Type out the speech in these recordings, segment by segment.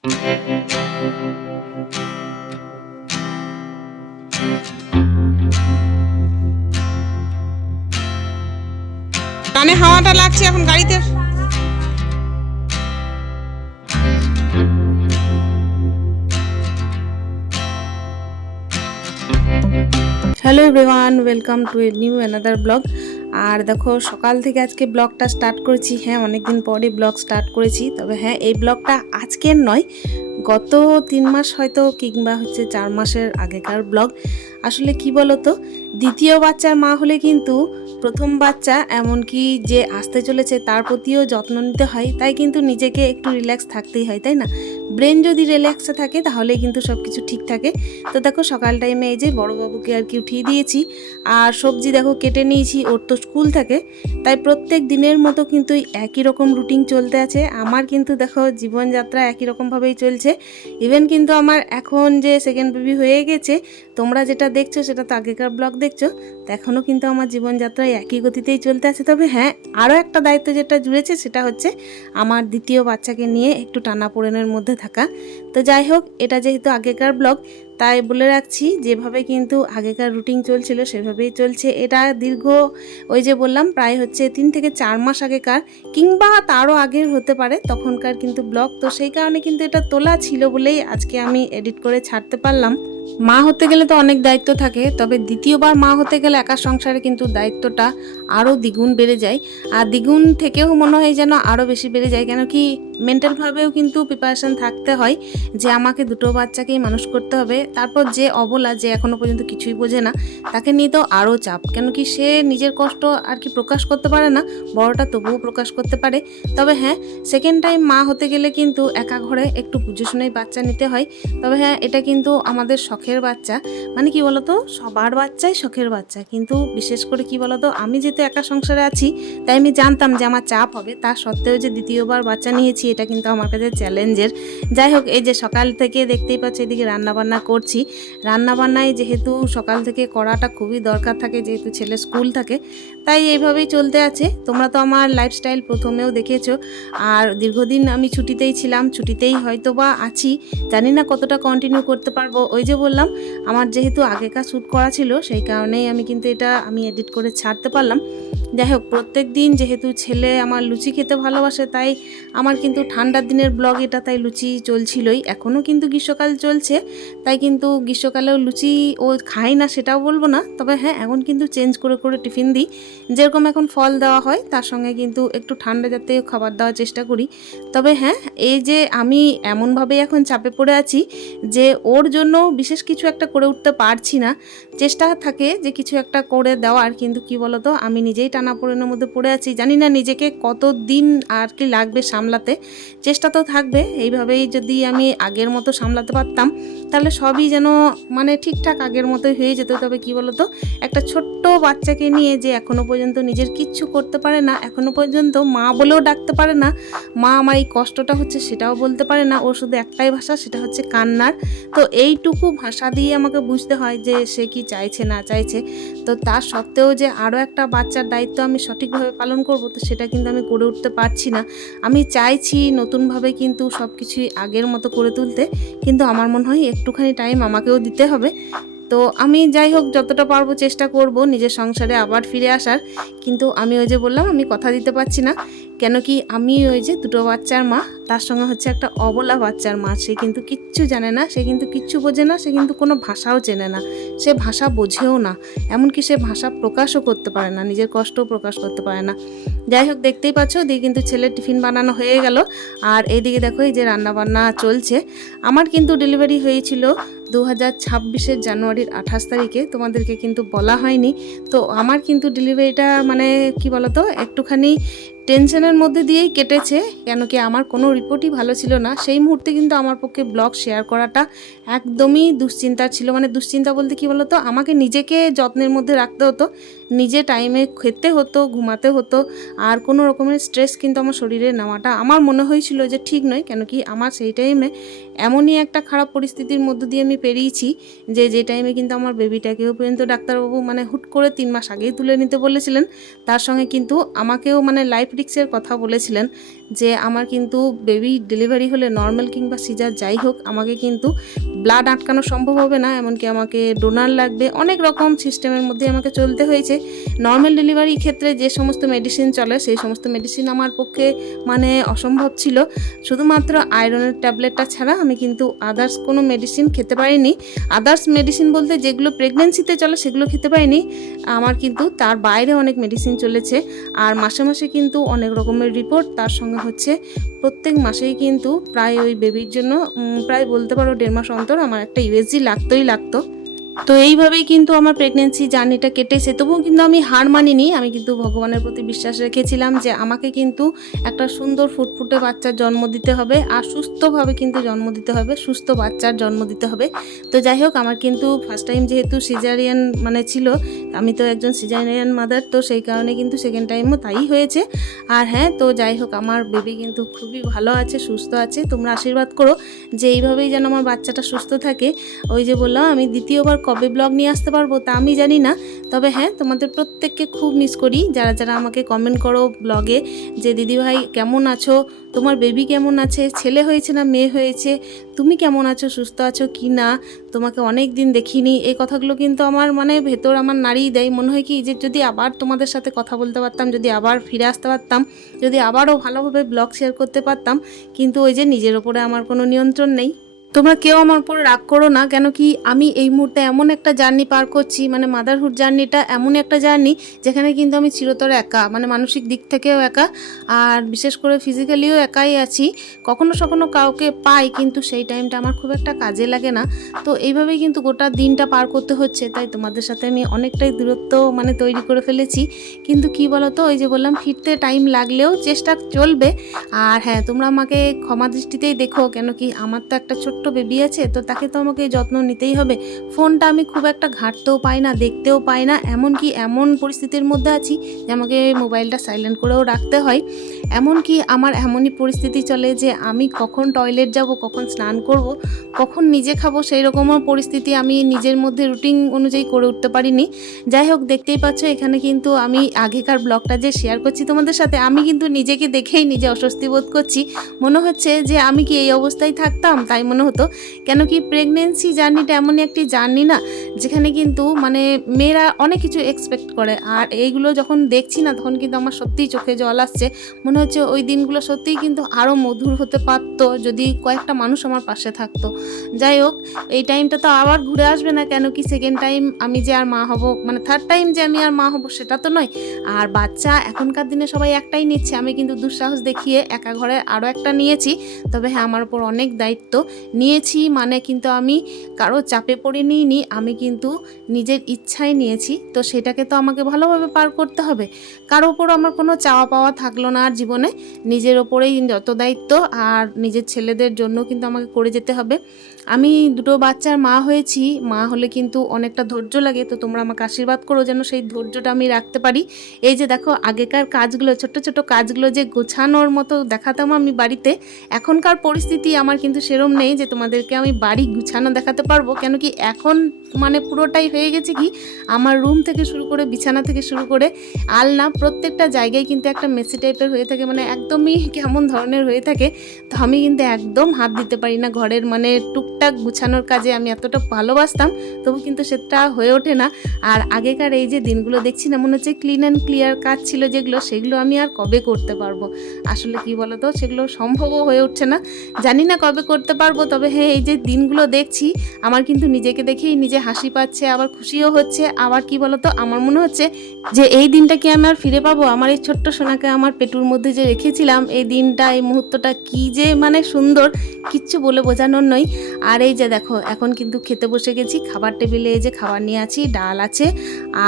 কানে হাওয়াটা লাগছে এখন গাড়িতে। Hello everyone, welcome to a new another blog. আর দেখো সকাল থেকে আজকে ব্লগটা স্টার্ট করেছি। হ্যাঁ, অনেকদিন পরে ব্লগ স্টার্ট করেছি। তবে হ্যাঁ, এই ব্লগটা আজকের নয়, গত 3 মাস হয়তো কিংবা 4 মাসের আগেকার ব্লগ। আসলে কি বলতো, দ্বিতীয় বাচ্চার মা হলে কিন্তু প্রথম বাচ্চা এমনকি যে আসতে চলেছে তার প্রতিও যত্ন নিতে হয়, তাই কিন্তু নিজেকে একটু রিল্যাক্স থাকতেই হয়, তাই না? ব্রেন যদি রিল্যাক্সে থাকে তাহলেই কিন্তু সব কিছু ঠিক থাকে। তো দেখো সকাল টাইমে এই যে বড়োবাবুকে আর কি উঠিয়ে দিয়েছি, আর সবজি দেখো কেটে নিয়েছি, ওর তো স্কুল থাকে, তাই প্রত্যেক দিনের মতো কিন্তু একই রকম রুটিন চলতে আছে। আমার কিন্তু দেখো জীবনযাত্রা একই রকমভাবেই চলছে। ইভেন কিন্তু আমার এখন যে সেকেন্ড বেবি হয়ে গেছে, তোমরা যেটা দেখছো সেটা তো আগেকার ব্লগ দেখছো, তো এখনও কিন্তু আমার জীবনযাত্রায় একই গতিতেই চলতে আছে। তবে হ্যাঁ, আরও একটা দায়িত্ব যেটা জুড়েছে সেটা হচ্ছে আমার দ্বিতীয় বাচ্চাকে নিয়ে একটু টানাপোড়েনের মধ্যে থাকা। তো যাই হোক, এটা যেহেতু আগেকার ব্লগ, তাই বলে রাখছি যেভাবে কিন্তু আগেকার রুটিন চলছিল সেভাবেই চলছে। এটা দীর্ঘ, ওই যে বললাম, প্রায় 3 থেকে 4 মাস আগেকার, কিংবা তারও আগের হতে পারে তখনকার কিন্তু ব্লগ। তো সেই কারণে কিন্তু এটা তোলা ছিল বলেই আজকে আমি এডিট করে ছাড়তে পারলাম। মা হতে গেলে তো অনেক দায়িত্ব থাকে, তবে দ্বিতীয়বার মা হতে গেলে একা সংসারে কিন্তু দায়িত্বটা আরও দ্বিগুণ বেড়ে যায়। আর দ্বিগুণ থেকেও মনে হয় যেন আরও বেশি বেড়ে যায়, কেন কি মেন্টালভাবেও কিন্তু প্রিপারেশন থাকতে হয় যে আমাকে দুটো বাচ্চাকেই মানুষ করতে হবে। তারপর যে অবলা, যে এখনও পর্যন্ত কিছুই বোঝে না, তাকে নিয়ে তো আরও চাপ, কেন কি সে নিজের কষ্ট আর কি প্রকাশ করতে পারে না, বড়টা তবুও প্রকাশ করতে পারে। তবে হ্যাঁ, সেকেন্ড টাইম মা হতে গেলে কিন্তু একা ঘরে একটু বুঝে শুনেই বাচ্চা নিতে হয়। তবে হ্যাঁ, এটা কিন্তু আমাদের শখের বাচ্চা, মানে কি বলতো, সবার বাচ্চাই শখের বাচ্চা, কিন্তু বিশেষ করে কি বলতো, আমি যেহেতু একা সংসারে আছি, তাই আমি জানতাম যে আমার চাপ হবে। তা সত্ত্বেও যে দ্বিতীয়বার বাচ্চা নিয়েছি, এটা কিন্তু আমার কাছে চ্যালেঞ্জের। যাই হোক, এই যে সকাল থেকে দেখতেই পাচ্ছি এদিকে রান্নাবান্না করছি। রান্নাবান্নায় যেহেতু সকাল থেকে করাটা খুবই দরকার থাকে, যেহেতু ছেলে স্কুল থাকে, তাই এইভাবেই চলতে আছে। তোমরা তো আমার লাইফস্টাইল প্রথমেও দেখেছো। আর দীর্ঘদিন আমি ছুটিতেই ছিলাম, ছুটিতেই হয়তো বা আছি, জানি না কতটা কন্টিনিউ করতে পারবো। ওই যে বললাম, আমার যেহেতু আগেকার শ্যুট করা ছিল, সেই কারণেই আমি কিন্তু এটা এডিট করে ছাড়তে পারলাম। যাই হোক, প্রত্যেক দিন যেহেতু ছেলে আমার লুচি খেতে ভালোবাসে, তাই আমার কিন্তু ঠান্ডার দিনের ব্লগ এটা, তাই লুচি চলছিলই। এখনও কিন্তু গ্রীষ্মকাল চলছে, তাই কিন্তু গ্রীষ্মকালেও লুচি ও খাই না সেটাও বলবো না। তবে হ্যাঁ, এখন কিন্তু চেঞ্জ করে করে টিফিন দিই। যেরকম এখন ফল দেওয়া হয়, তার সঙ্গে কিন্তু একটু ঠান্ডা জাতীয় খাবার দেওয়ার চেষ্টা করি। তবে হ্যাঁ, এই যে আমি এমনভাবে এখন চাপে পড়ে আছি যে ওর জন্য বিশেষ কিছু একটা করে উঠতে পারছি না। চেষ্টা থাকে যে কিছু একটা করে দেওয়ার, কিন্তু কি বলতো, আমি নিজেই টানাপোড়েনের মধ্যে পড়ে আছি। জানি না নিজেকে কত দিন আর কি লাগবে সামলাতে। চেষ্টা তো থাকবে, এইভাবেই যদি আমি আগের মতো সামলাতে পারতাম তাহলে সবই যেন মানে ঠিকঠাক আগের মতোই হয়ে যেত। তবে কি বলতো, একটা ছোট্ট বাচ্চাকে নিয়ে যে এখনো পর্যন্ত নিজের কিচ্ছু করতে পারে না, এখনো পর্যন্ত মা বলেও ডাকতে পারে না, মা আমার এই কষ্টটা হচ্ছে সেটাও বলতে পারে না, ওর শুধু একটাই ভাষা, সেটা হচ্ছে কান্নার। তো এইটুকু ভাষা দিয়ে আমাকে বুঝতে হয় যে সে কি চাইছে না চাইছে। তো তার সত্ত্বেও যে আরও একটা বাচ্চার দায়িত্ব আমি সঠিকভাবে পালন করব, তো সেটা কিন্তু আমি করে উঠতে পারছি না। আমি চাইছি নতুনভাবে কিন্তু সব কিছুই আগের মতো করে তুলতে, কিন্তু আমার মনে হয় একটুখানি টাইম আমাকেও দিতে হবে। তো আমি যাই হোক যতটা পারবো চেষ্টা করব নিজের সংসারে আবার ফিরে আসার। কিন্তু আমি ওই যে বললাম, আমি কথা দিতে পারছি না, কেন কি আমি ওই যে দুটো বাচ্চার মা, তার সঙ্গে হচ্ছে একটা অবলা বাচ্চার মা। সে কিন্তু কিচ্ছু জানে না, সে কিন্তু কিচ্ছু বোঝে না, সে কিন্তু কোনো ভাষাও চেনে না, সে ভাষা বোঝেও না, এমনকি সে ভাষা প্রকাশও করতে পারে না, নিজের কষ্টও প্রকাশ করতে পারে না। যাই হোক, দেখতেই পাচ্ছ দিয়ে কিন্তু ছেলের টিফিন বানানো হয়ে গেল। আর এইদিকে দেখো এই যে রান্নাবান্না চলছে। আমার কিন্তু ডেলিভারি হয়েছিল 2026 জানুয়ারির 28 তারিখে, তোমাদেরকে কিন্তু বলা হয়নি। তো আমার কিন্তু ডেলিভারিটা মানে কি বলতো, একটুখানি টেনশনের মধ্যে দিয়েই কেটেছে, কেন কি আমার কোনো রিপোর্টই ভালো ছিল না। সেই মুহূর্তে কিন্তু আমার পক্ষে ব্লগ শেয়ার করাটা একদমই দুশ্চিন্তার ছিল। মানে দুশ্চিন্তা বলতে কি বলতো, আমাকে নিজেকে যত্নের মধ্যে রাখতে হতো, নিজে টাইমে খেতে হতো, ঘুমাতে হতো, আর কোনো রকমের স্ট্রেস কিন্তু আমার শরীরে নেওয়াটা আমার মনে হয়েছিল যে ঠিক নয়। কেন কি আমার সেই টাইমে এমনই একটা খারাপ পরিস্থিতির মধ্য দিয়ে আমি পেরিয়েছি যে টাইমে কিন্তু আমার বেবিটাকেও পর্যন্ত ডাক্তারবাবু মানে হুট করে 3 মাস আগেই তুলে নিতে বলেছিলেন। তার সঙ্গে কিন্তু আমাকেও মানে লাইফ রিস্কের কথা বলেছিলেন যে আমার কিন্তু বেবি ডেলিভারি হলে নর্মাল কিংবা সিজার যাই হোক আমাকে কিন্তু ব্লাড আটকানো সম্ভব হবে না, এমনকি আমাকে ডোনার লাগবে, অনেক রকম সিস্টেমের মধ্যে আমাকে চলতে হয়েছে। নর্মাল ডেলিভারির ক্ষেত্রে যে সমস্ত মেডিসিন চলে সেই সমস্ত মেডিসিন আমার পক্ষে মানে অসম্ভব ছিল। শুধুমাত্র আয়রনের ট্যাবলেটটা ছাড়া আমি কিন্তু আদার্স কোনো মেডিসিন খেতে পারিনি। আদার্স মেডিসিন বলতে যেগুলো প্রেগনেন্সিতে চলে সেগুলো খেতে পারিনি, আমার কিন্তু তার বাইরে অনেক মেডিসিন চলেছে। আর মাসে মাসে কিন্তু অনেক রকমের রিপোর্ট, তার সঙ্গে হচ্ছে প্রত্যেক মাসেই কিন্তু প্রায় ওই বেবির জন্য প্রায় বলতে পারো 1.5 মাস অন্তর আমার একটা ইউএসজি লাগতো। তো এইভাবেই কিন্তু আমার প্রেগনেন্সি জার্নিটা কেটেছে। তবুও কিন্তু আমি হার মানিনি, আমি কিন্তু ভগবানের প্রতি বিশ্বাস রেখেছিলাম যে আমাকে কিন্তু একটা সুন্দর ফুটফুটে বাচ্চার জন্ম দিতে হবে, আর সুস্থভাবে কিন্তু জন্ম দিতে হবে, সুস্থ বাচ্চার জন্ম দিতে হবে। তো যাই হোক, আমার কিন্তু ফার্স্ট টাইম যেহেতু সিজারিয়ান মানে ছিল, আমি তো একজন সিজারিয়ান মাদার, তো সেই কারণে কিন্তু সেকেন্ড টাইমও তাই হয়েছে। আর হ্যাঁ, তো যাই হোক আমার বেবি কিন্তু খুবই ভালো আছে, সুস্থ আছে। তোমরা আশীর্বাদ করো যে এইভাবেই যেন আমার বাচ্চাটা সুস্থ থাকে। ওই যে বললাম আমি দ্বিতীয়বার কবে ব্লগ নিয়ে আসতে পারবো তা আমি জানি না, তবে হ্যাঁ তোমাদের প্রত্যেককে খুব মিস করি, যারা যারা আমাকে কমেন্ট করো ব্লগে যে দিদিভাই কেমন আছো, তোমার বেবি কেমন আছে, ছেলে হয়েছে না মেয়ে হয়েছে, তুমি কেমন আছো, সুস্থ আছো কি না, তোমাকে অনেক দিন দেখিনি। এই কথাগুলো কিন্তু আমার মানে ভেতর আমার নাড়িয়ে দেয়। মনে হয় কি যে যদি আবার তোমাদের সাথে কথা বলতে পারতাম, যদি আবার ফিরে আসতে পারতাম, যদি আবারও ভালোভাবে ব্লগ শেয়ার করতে পারতাম, কিন্তু ওই যে নিজের ওপরে আমার কোনো নিয়ন্ত্রণ নেই। তোমরা কেউ আমার উপর রাগ করো না, কেন কি আমি এই মুহূর্তে এমন একটা জার্নি পার করছি, মানে মাদারহুড জার্নিটা এমন একটা জার্নি যেখানে কিন্তু আমি চিরতরে একা, মানে মানসিক দিক থেকেও একা, আর বিশেষ করে ফিজিক্যালিও একাই আছি। কখনো কখনো কাউকে পাই, কিন্তু সেই টাইমটা আমার খুব একটা কাজে লাগে না। তো এইভাবেই কিন্তু গোটা দিনটা পার করতে হচ্ছে। তাই তোমাদের সাথে আমি অনেকটাই দূরত্ব মানে তৈরি করে ফেলেছি। কিন্তু কি বলো তো, ওই যে বললাম ফিরতে টাইম লাগলেও চেষ্টা চলবে। আর হ্যাঁ, তোমরা আমাকে ক্ষমা দৃষ্টিতেই দেখো, কেন কি আমার তো একটা ছোট্ট বেবি আছে, তো তাকে তো আমাকে যত্ন নিতেই হবে। ফোনটা আমি খুব একটা ঘাঁটতেও পাই না, দেখতেও পাই না, এমনকি এমন পরিস্থিতির মধ্যে আছি যে আমাকে মোবাইলটা সাইলেন্ট করেও রাখতে হয়। এমনকি আমার এমনই পরিস্থিতি চলে যে আমি কখন টয়লেট যাব, কখন স্নান করব, কখন নিজে খাবো, সেই রকমও পরিস্থিতি আমি নিজের মধ্যে রুটিন অনুযায়ী করে উঠতে পারিনি। যাই হোক, দেখতেই পাচ্ছ এখানে কিন্তু আমি আগেকার ব্লগটা যে শেয়ার করছি তোমাদের সাথে, আমি কিন্তু নিজেকে দেখেই নিজে অস্বস্তি বোধ করছি। মনে হচ্ছে যে আমি কি এই অবস্থায় থাকতাম, তাই মনে হতো। কেন কি প্রেগনেন্সি জার্নিটা এমনই একটি জার্নি না, যেখানে কিন্তু মানে মেয়েরা অনেক কিছু এক্সপেক্ট করে, আর এইগুলো যখন দেখছি না তখন কিন্তু আমার সত্যিই চোখে জল আসছে। মনে হচ্ছে ওই দিনগুলো সত্যিই কিন্তু আরও মধুর হতে পারতো যদি কয়েকটা মানুষ আমার পাশে থাকতো। যাই হোক, এই টাইমটা তো আবার ঘুরে আসবে না, কেন কি সেকেন্ড টাইম আমি যে আর মা হব, মানে থার্ড টাইম যে আমি আর মা হব সেটা তো নয়। আর বাচ্চা এখনকার দিনে সবাই একটাই নিচ্ছে, আমি কিন্তু দুঃসাহস দেখিয়ে একা ঘরে আরও একটা নিয়েছি। তবে হ্যাঁ, আমার উপর অনেক দায়িত্ব নিয়েছি, মানে কিন্তু আমি কারো চাপে পড়ে নিইনি, আমি কিন্তু নিজের ইচ্ছায় নিয়েছি। তো সেটাকে তো আমাকে ভালোভাবে পার করতে হবে। কারো ওপর আমার কোনো চাওয়া পাওয়া থাকলো না আর জীবনে, নিজের ওপরেই যত দায়িত্ব, আর নিজের ছেলেদের জন্য কিন্তু আমাকে করে যেতে হবে। আমি দুটো বাচ্চার মা হয়েছি, মা হলে কিন্তু অনেকটা ধৈর্য লাগে। তো তোমরা আমাকে আশীর্বাদ করো যেন সেই ধৈর্যটা আমি রাখতে পারি। এই যে দেখো আগেকার কাজগুলো, ছোট ছোট কাজগুলো যে গোছানোর মতো দেখাতাম আমি বাড়িতে, এখনকার পরিস্থিতি আমার কিন্তু সেরম নেই যে তোমাদেরকে আমি বাড়ি গুছানো দেখাতে পারবো। কেন কি এখন মানে পুরোটাই হয়ে গেছে কি, আমার রুম থেকে শুরু করে বিছানা থেকে শুরু করে আলনা প্রত্যেকটা জায়গায় কিন্তু একটা মেসি টাইপের হয়ে থাকে, মানে একদমই কেমন ধরনের হয়ে থাকে। তো আমি কিন্তু একদম হাত দিতে পারি না ঘরের মানে টুকটাক গুছানোর কাজে। আমি এতটা ভালোবাসতাম, তবু কিন্তু সেটা হয়ে ওঠে না। আর আগেকার এই যে দিনগুলো দেখছি না, মনে হচ্ছে ক্লিন অ্যান্ড ক্লিয়ার কাজ ছিল যেগুলো, সেগুলো আমি আর কবে করতে পারবো। আসলে কি বলো তো, সেগুলো সম্ভবও হয়ে উঠছে না, জানি না কবে করতে পারবো। তবে হ্যাঁ, এই যে দিনগুলো দেখছি আমার কিন্তু নিজেকে দেখেই নিজে হাসি পাচ্ছে, আবার খুশিও হচ্ছে। আবার কি বলো তো, আমার মনে হচ্ছে যে এই দিনটা কি আমি আর ফিরে পাবো। আমার এই ছোট্ট সোনাকে আমার পেটুর মধ্যে যে রেখেছিলাম, এই দিনটা এই মুহূর্তটা কি যে মানে সুন্দর, কিচ্ছু বলে বোঝানোর নয়। আর এই যে দেখো এখন কিন্তু খেতে বসে গেছি, খাবার টেবিলে এই যে খাবার নিয়ে আছি, ডাল আছে,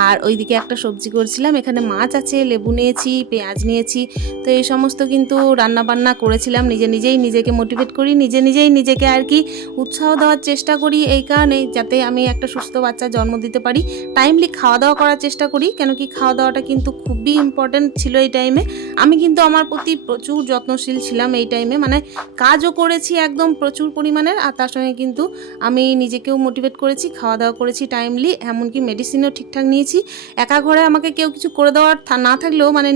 আর ওইদিকে একটা সবজি করছিলাম, এখানে মাছ আছে, লেবু নিয়েছি, পেঁয়াজ নিয়েছি। তো এই সমস্ত কিন্তু রান্না বান্না করেছিলাম, নিজেই নিজেকে মোটিভেট করি, নিজেই নিজেকে আর কি উৎসাহ দেওয়ার চেষ্টা করি, এই কারণে যাতে আমি একটা একটা সুস্থ বাচ্চা জন্ম দিতে পারি। টাইমলি খাওয়া দাওয়া করার চেষ্টা করি, কেন কি খাওয়া দাওয়াটা কিন্তু খুবই ইম্পর্ট্যান্ট ছিল এই টাইমে। আমি কিন্তু আমার প্রতি প্রচুর যত্নশীল ছিলাম এই টাইমে, মানে কাজও করেছি একদম প্রচুর পরিমাণের, আর তার সঙ্গে কিন্তু আমি নিজেকেও মোটিভেট করেছি, খাওয়া দাওয়া করেছি টাইমলি, এমনকি মেডিসিনও ঠিকঠাক নিয়েছি। একা ঘরে আমাকে কেউ কিছু করে দেওয়ার না থাকলেও মানে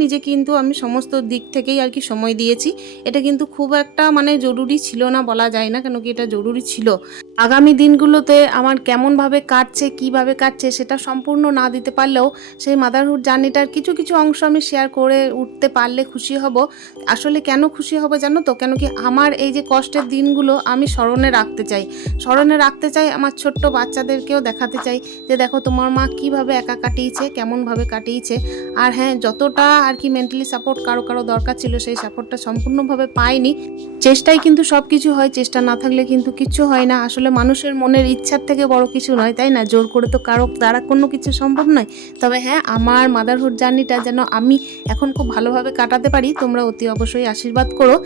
নিজে কিন্তু আমি সমস্ত দিক থেকেই আর কি সময় দিয়েছি। এটা কিন্তু খুব একটা মানে জরুরি ছিল না বলা যায় না, কেন কি এটা জরুরি ছিল। আগামী দিনগুলোতে আমার কেমনভাবে কাটছে, কিভাবে কাটছে সেটা সম্পূর্ণ না দিতে পারলেও সেই মাদারহুড জার্নিটার কিছু কিছু অংশ আমি শেয়ার করে উঠতে পারলে খুশি হব। আসলে কেন খুশি হব জানো তো, কেন কি আমার এই যে কষ্টের দিনগুলো আমি স্মরণে রাখতে চাই, আমার ছোট্ট বাচ্চাদেরকেও দেখাতে চাই যে দেখো তোমার মা কিভাবে একা কাটিয়েছে, কেমনভাবে কাটিয়েছে। আর হ্যাঁ, যতটা আর কি মেন্টালি সাপোর্ট কারো দরকার ছিল সেই সাপোর্টটা সম্পূর্ণভাবে পাইনি। চেষ্টাই কিন্তু সব কিছু হয়, চেষ্টা না থাকলে কিন্তু কিচ্ছু হয় না। আসলে মানুষের মনের ইচ্ছার থেকে বড় কিছু নয়, তাই না? জোর করে তো কারো দ্বারা কোনো কিছু সম্ভব নয়। তবে হ্যাঁ, আমার মাদারহুড জার্নিটা যেন আমি এখন খুব ভালোভাবে কাটাতে পারি, তোমরা অতি অবশ্যই আশীর্বাদ করো।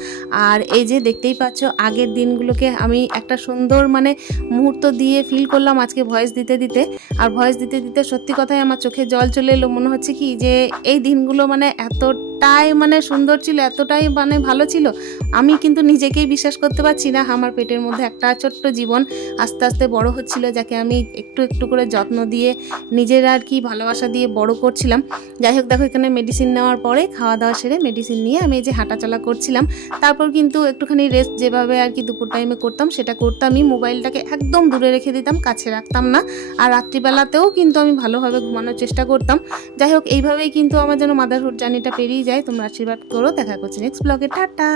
আর এই যে দেখতেই পাচ্ছ আগের দিনগুলোকে আমি একটা সুন্দর মানে মুহূর্ত দিয়ে ফিল করলাম আজকে ভয়েস দিতে দিতে। আর ভয়েস দিতে দিতে সত্যি কথাই আমার চোখে জল চলে এলো। মনে হচ্ছে কি যে এই দিনগুলো মানে এতটাই মানে সুন্দর ছিল, এতটাই মানে ভালো ছিল, আমি কিন্তু নিজেকেই বিশ্বাস করতে পারছি না। আমার পেটের মধ্যে একটা ছোট্ট জীবন আস্তে আস্তে বড় হচ্ছিল, যাকে আমি একটু একটু করে যত্ন দিয়ে নিজের আর কি ভালোবাসা দিয়ে বড় করছিলাম। যাই হোক, দেখো এখানে মেডিসিন নেওয়ার পরে খাওয়া দাওয়া সেরে মেডিসিন নিয়ে আমি এই যে হাঁটাচলা করছিলাম। তারপর কিন্তু একটুখানি রেস্ট যেভাবে আর কি দুপুর টাইমে করতাম সেটা করতামই। মোবাইলটাকে একদম দূরে রেখে দিতাম, কাছে রাখতাম না। আর রাত্রিবেলাতেও কিন্তু আমি ভালোভাবে ঘুমানোর চেষ্টা করতাম। যাই হোক, এইভাবেই কিন্তু আমার যেন মাদারহুড জার্নিটা পেরিয়ে যায়। তোমরা আশীর্বাদ করো। দেখা করছি নেক্সট ব্লগে। টাটা।